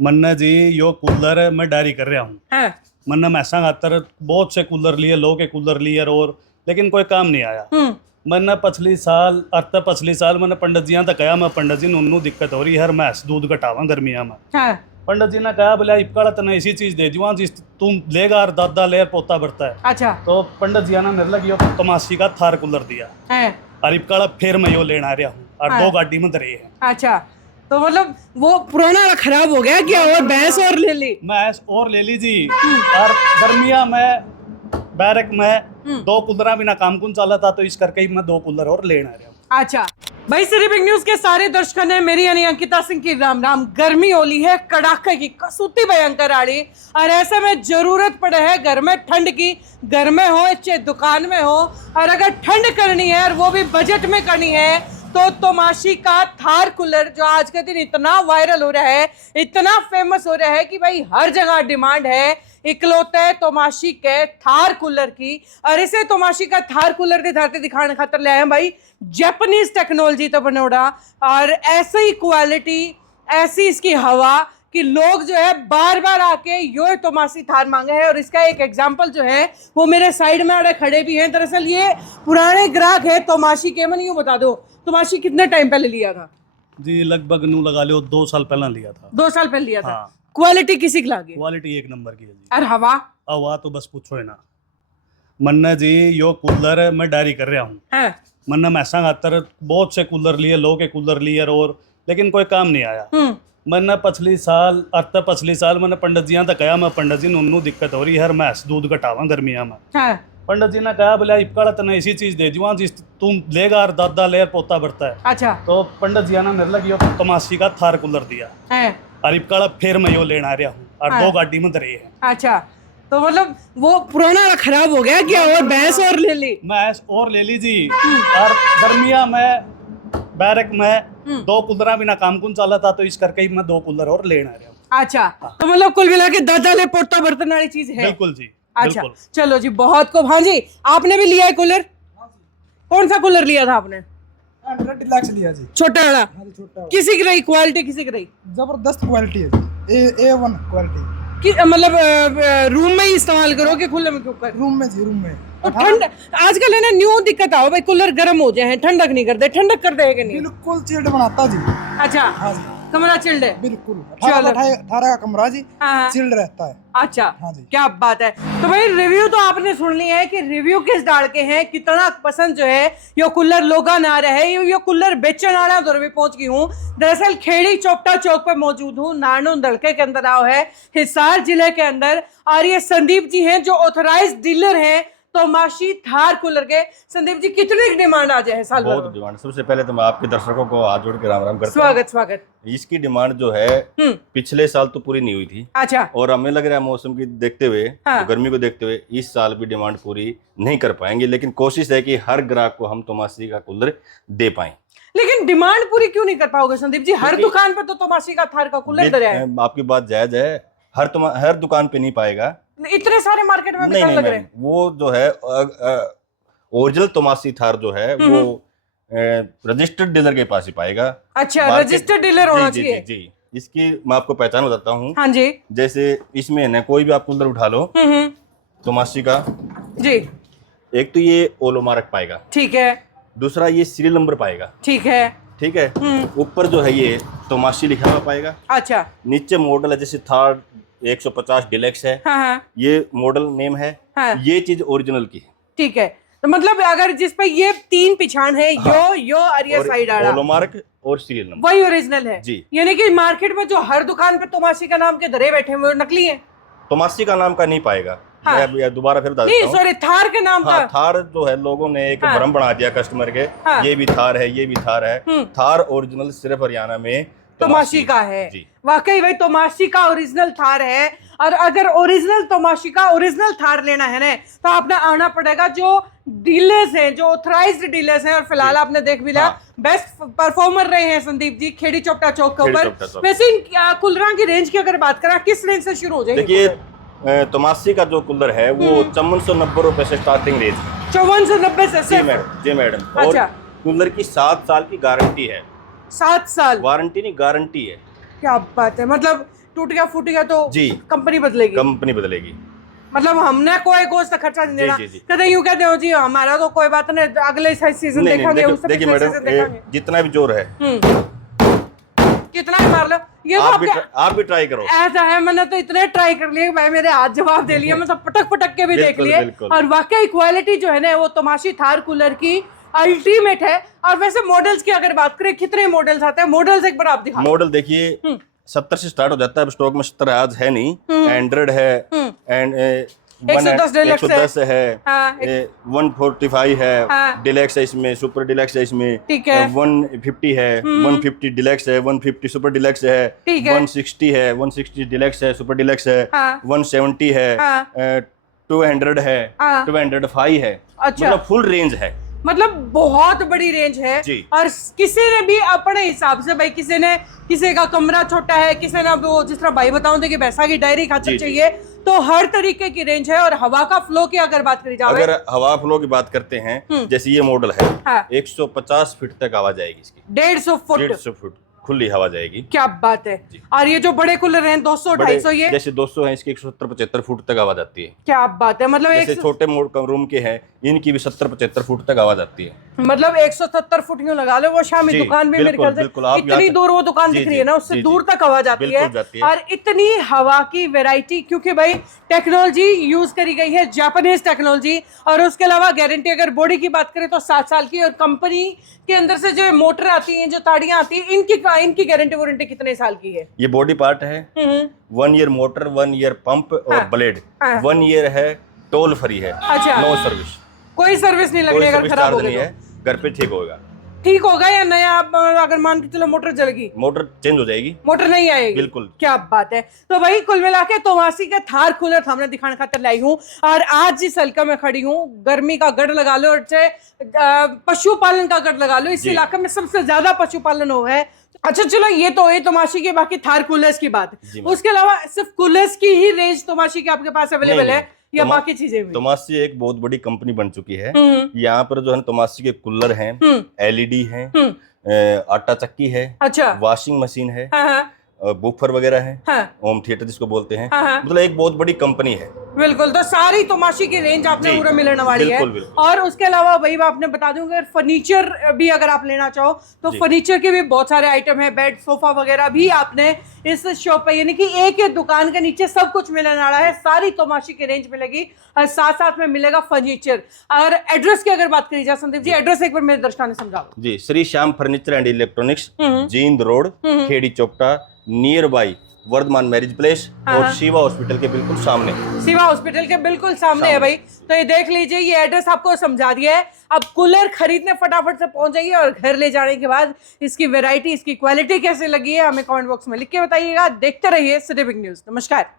मन्ना जी यो cooler मैं diary कर रहा हूँ। हाँ। मन्ना मैसा खातर बहुत से कूलर लिए, लो के कूलर लिए और लेकिन कोई काम नहीं आया। मैंने पिछली साल मैंने पंडित जी तक कहा, मैं पंडित जी नूनू दिक्कत हो रही है, मैस दूध घटावा गर्मिया में। हाँ। पंडित जी ने कहा बोले इपकाड़ा तने ऐसी चीज दे जुआ जिस तुम लेगा और दादा लेर पोता भरता है। अच्छा। तो पंडित जी ने निर्लग यो तमाशी का थार कूलर दिया है। और इपकाड़ा फिर मैं यो लेना आ रहा हूँ और हाँ। 2 गाड़ी में धरे है। अच्छा, तो मतलब वो पुराना वाला खराब हो गया क्या, और भैंस और ले ली? मैस और ले लीजिए और गर्मिया में बैरक में 2 कूलर बिना काम कुन चला था, तो इस करके ही मैं 2 कूलर और लेना आ रहा हूँ। अच्छा भाई, सिटी बिग न्यूज के सारे दर्शकों ने मेरी यानी अंकिता सिंह की राम राम। गर्मी होली है कड़ाके की, कसूती भयंकर आड़ी, और ऐसे में जरूरत पड़े है घर में ठंड की। घर में हो चाहे दुकान में हो, और अगर ठंड करनी है और वो भी बजट में करनी है, तो तोमाशी का थार कूलर जो आज के दिन इतना वायरल हो रहा है, इतना फेमस हो रहा है कि भाई हर जगह डिमांड है इकलौते तोमाशी के थार कूलर की। और इसे तोमाशी का थार कूलर के धारते दिखाने खातर ले आए हैं भाई जापानीज टेक्नोलॉजी तो बनोड़ा, और ऐसी क्वालिटी, ऐसी इसकी हवा कि लोग जो है बार बार आके यो तोमाशी थार मांगे हैं। और इसका एक एग्जांपल जो है वो मेरे साइड में आड़े खड़े भी हैं। दरअसल ये पुराने ग्राहक है तोमाशी के। मन यूँ बता दो, तोमाशी कितने टाइम पहले लिया था? जी लगभग नू लगा लो 2 साल पहले लिया था। 2 साल पहले लिया था। हाँ। क्वालिटी किसी की लगी? क्वालिटी 1 नंबर की है जी। और हवा? हवा तो बस पूछो है ना। मन्ना जी यो कूलर मैं डायरी कर रहा हूँ। हाँ। मन्ना मैसा खातर बहुत से कूलर लिए, लो के कूलर लिए और लेकिन कोई काम नहीं आया। मैंने पिछली साल मैंने पंडित जी तक कहा, मैं पंडित जी नूनू दिक्कत हो रही है, मैस दूध घटावा गर्मिया में। हाँ। पंडित जी ने कहा बोले इपकाड़ा तने ऐसी चीज दे जुआ जिस तुम लेगा और दादा लेर पोता भरता है। अच्छा। तो पंडित जी ने निर्लग यो तमाशी का थार कूलर दिया है। और इपकाड़ा फिर मैं यो लेना आ रहा हूँ और हाँ। 2 गाड़ी में धरे है। अच्छा, तो मतलब वो पुराना वाला खराब हो गया क्या, और भैंस और ले ली? मैस और ले लीजिए और गर्मिया में बैरक में 2 कूलर बिना काम कुन चला था, तो इस करके ही मैं 2 कूलर और लेना आ रहा हूँ। अच्छा। तो मतलब कुल मिला के दादा ले पोता बर्तन वाली चीज है। बिल्कुल जी। अच्छा चलो जी, बहुत को। हाँ जी, आपने भी लिया है कूलर? कौन सा कूलर लिया था आपने? 100 डिलक्स लिया जी। छोटा वाला? हाँ जी, छोटा। किसी की रही क्वालिटी, किसी की रही? जबरदस्त क्वालिटी है जी, A1 क्वालिटी। मतलब रूम में ही इस्तेमाल करो कि खुले में क्यों कर? रूम में जी, रूम में। तो ठंड आजकल है ना, न्यू दिक्कत आओ भाई, कूलर गर्म हो जाए, ठंडक नहीं करते। ठंडक करते है कि नहीं? बिल्कुल चिल्ड बनाता जी। अच्छा। हाँ जी, कमरा चिल्ड है? बिल्कुल। चलो। 18 का कमरा जी, हाँ। चिल्ड रहता है। अच्छा। हाँ जी। क्या बात है। तो भाई रिव्यू तो आपने सुन लिया है कि रिव्यू किस डाल के हैं, कितना पसंद जो है यो कूलर लोगा ना रहे। यो कूलर बेचने वाला उधर भी पहुंच गई हूँ। दरअसल खेड़ी चौपटा चौक पर मौजूद हूँ, नानू दड़के के अंदर आओ है, हिसार जिले के अंदर। और ये संदीप जी हैं जो ऑथराइज डीलर हैं तोमाशी थार कूलर के। संदीप जी, कितनी डिमांड आ जाए साल भर? बहुत डिमांड। सबसे पहले तो मैं आपके दर्शकों को हाथ जोड़ के राम राम करता हूं। स्वागत। इसकी डिमांड जो है पिछले साल तो पूरी नहीं हुई थी। अच्छा। और हमें लग रहा है मौसम की देखते हुए, हाँ। गर्मी को देखते हुए इस साल भी डिमांड पूरी नहीं कर पाएंगे, लेकिन कोशिश है कि हर ग्राहक को हम तोमाशी का कूलर दे पाएं। लेकिन डिमांड पूरी क्यों नहीं कर पाओगे संदीप जी? हर दुकान पर तो तोमाशी का थार का कूलर दे रहा है। आपकी बात जायज है, हर दुकान पे नहीं पाएगा। इतने सारे मार्केट में नहीं, लग रहे हैं। वो जो है ओरिजिनल तोमाशी थार जो है वो रजिस्टर्ड डीलर के पास ही पाएगा। अच्छा, रजिस्टर्ड डीलर होना चाहिए। जी। इसकी मैं आपको पहचान बताता हूँ। हाँ जी। जैसे इसमें ना कोई भी आप कूलर उठा लो तोमाशी का जी, एक तो ये ओलो मार्क पाएगा, ठीक है। दूसरा ये सीरियल नंबर पाएगा, ठीक है। ऊपर जो है ये तोमाशी लिखा हुआ पाएगा। अच्छा। नीचे मॉडल है, जैसे थार 150 डिलक्स है। हाँ। ये मॉडल नेम है। हाँ। ये चीज ओरिजिनल की है। ठीक है। तो मतलब अगर जिस पे ये 3 पिछाड़ है, हाँ। यो और ये साइड आड़ा, ओलो मार्क और सीरियल नंबर, वही ओरिजिनल है जी। यानी कि मार्केट में जो हर दुकान पे तोमाशी का नाम के धरे बैठे हैं वो नकली है। तोमाशी का नाम का नहीं पाएगा। हाँ। मैं दोबारा फिर बता नहीं, देता हूँ। सॉरी, थार के नाम हाँ, का। थार जो है लोगों ने एक हाँ। भ्रम बना दिया कस्टमर के। हाँ। ये भी थार है, ये भी थार है। थार ओरिजिनल सिर्फ हरियाणा में तोमाशी का है। जी। वाकई भाई तोमाशी का ओरिजिनल थार है। और अगर ओरिजिनल तोमाशी का ओरिजिनल थार लेना है ना, तो आपने आना पड़ेगा जो डीलर्स हैं, जो ऑथराइज्ड डीलर्स हैं। और फिलहाल आपने देख भी लिया, बेस्ट परफॉर्मर रहे हैं संदीप जी खेड़ी चौपटा चौक के ऊपर। वैसे इन कूलरों की रेंज की अगर बात करें, किस रेंज से शुरू हो जाएगी? देखिए, तोमाशी का जो कूलर है वो 5490 रुपए से स्टार्टिंग रेंज। 5490 से? जी मैडम। और अच्छा। कूलर की 7 साल की गारंटी है। 7 साल? वारंटी नहीं, गारंटी है। क्या बात है। मतलब टूट गया फूट गया तो जी। कंपनी बदलेगी। कंपनी बदलेगी। मतलब हमने कोई गोश्त का खर्चा नहीं देना। जी, जी। कहते यूं कहते हो जी हमारा तो कोई बात नहीं, अगले सीजन नहीं देखेंगे, उससे देखिए पिछले मैडम, सीजन देखेंगे। जितना भी जोर है कितना ही मार लो, ये तो आप भी ट्राई करो। ऐसा है, मैंने तो इतने ट्राई कर लिए भाई, मेरे हाथ जवाब दे लिए, मतलब पटक पटक के भी देख बिल्कुल, लिए। बिल्कुल। और वाकई क्वालिटी जो है ना वो तमाशी थार कूलर की अल्टीमेट है। और वैसे मॉडल्स की अगर बात करें, कितने मॉडल्स आते हैं? मॉडल्स एक बार आप दिखाओ। मॉडल देखिए 70 से स्टार्ट हो जाता है, अब स्टॉक में 70 आज है नहीं। एंड्रॉइड है एंड 110 डिलक्स 110 है, हाँ, 145 है, हाँ। डिलक्स है इसमें, सुपर डिलक्स है इसमें, ठीक है। 150 है, 150 डिलक्स है, 150 सुपर डिलक्स है, ठीक है। 160 है, 160 डिलक्स है, सुपर डिलक्स है, हाँ। 170 है, हाँ। 200 है, हाँ। 205 है। अच्छा। मतलब फुल रेंज है। मतलब बहुत बड़ी रेंज है जी। और किसी ने भी अपने हिसाब से भाई, किसी का कमरा छोटा है, किसी ने वो जिस तरह भाई बताऊं कि पैसा की डायरी खातर जी, चाहिए, तो हर तरीके की रेंज है। और हवा का फ्लो की अगर बात करी जाए, अगर हवा फ्लो की बात करते हैं, जैसे ये मॉडल है, हाँ। 150 फीट तक हवा जाएगी इसकी, 150 फुट 150 फुट खुली हवा जाएगी। क्या बात है। और ये जो बड़े कूलर हैं 200 बड़े 250, ये जैसे 200 है, इसकी 170-75 फुट तक आवाज आती है। क्या बात है। मतलब जैसे छोटे रूम के हैं, इनकी भी 70-75 फुट तक आवाज आती है। मतलब 170 फुट यूं लगा लो, वो शामी जी, दुकान भी मेरे बिल्कुल, ख्याल से बिल्कुल, आप इतनी यहाँ दूर वो दुकान जी, दिख रही जी, है ना, उससे जी, दूर जी, तक आवाज आती बिल्कुल जाती है। और इतनी हवा की वैरायटी, क्योंकि भाई टेक्नोलॉजी यूज करी गई है जापानीज टेक्नोलॉजी। और उसके अलावा गारंटी अगर बॉडी की बात करें तो 7 साल की। और कंपनी के अंदर से जो मोटर आती है, जो ताड़ियां आती है, इनकी गारंटी वारंटी कितने साल की है? ये बॉडी पार्ट है, 1 ईयर मोटर, 1 ईयर पंप और ब्लेड, 1 ईयर है टोल फ्री है। अच्छा। नो सर्विस, कोई सर्विस नहीं लगनी कोई अगर सर्विस खराब हो चार्ज नहीं गई है, घर पे ठीक होगा। ठीक होगा या नया? आप अगर मान के चलो मोटर जल गई, मोटर चेंज हो जाएगी, मोटर नहीं आएगी। बिल्कुल। क्या बात है। तो भाई कुल मिला के तोमासी के थार कूलर हमने दिखाने खातिर लाई हूँ। और आज जिस हल्का में खड़ी हूँ, गर्मी का गढ़ लगा लो और चाहे पशुपालन का गढ़ लगा लो, इस इलाके में सबसे ज्यादा पशुपालन हो है। अच्छा चलो, ये तो है तोमाशी के, बाकी थार कूलर्स की बात। उसके अलावा सिर्फ कूलर्स की ही रेंज तोमाशी के आपके पास अवेलेबल है या बाकी चीजें भी? तोमासी एक बहुत बड़ी कंपनी बन चुकी है। यहाँ पर जो है तोमासी के कूलर हैं, एलईडी हैं, आटा चक्की है, अच्छा, वॉशिंग मशीन है, हाँ हाँ बुफर वगैरह है, हाँ होम थिएटर जिसको बोलते हैं। हाँ। मतलब एक बहुत बड़ी कंपनी है। बिल्कुल। तो सारी तोमाशी की रेंज आपने जी, पूरा मिलने वाली है। बिल्कुल, बिल्कुल। और उसके अलावा वही मैं आपने बता दूं, अगर फर्नीचर भी अगर आप लेना चाहो तो फर्नीचर के भी बहुत सारे आइटम है, बेड सोफा वगैरह भी आपने इस शॉप पे, यानी कि एक दुकान के नीचे सब कुछ मिलने वाला है। सारी तोमाशी की रेंज मिलेगी और साथ साथ में मिलेगा फर्नीचर। और एड्रेस की अगर बात करी जाए संदीप जी, एड्रेस एक बार मेरे दर्शकों ने समझाओ। जी, Shri Shyam furniture and electronics, Jind road, Kheri Chaupta, near by Vardhman marriage place और शिवा हॉस्पिटल के बिल्कुल सामने। शिवा हॉस्पिटल के बिल्कुल सामने है भाई। तो ये देख लीजिए, ये एड्रेस आपको समझा दिया है। अब कूलर खरीदने फटाफट से पहुंच जाइए और घर ले जाने के बाद इसकी वैरायटी, इसकी क्वालिटी कैसे लगी है हमें कमेंट बॉक्स में लिख के बताइएगा। देखते रहिए सिटी बिग न्यूज़। नमस्कार।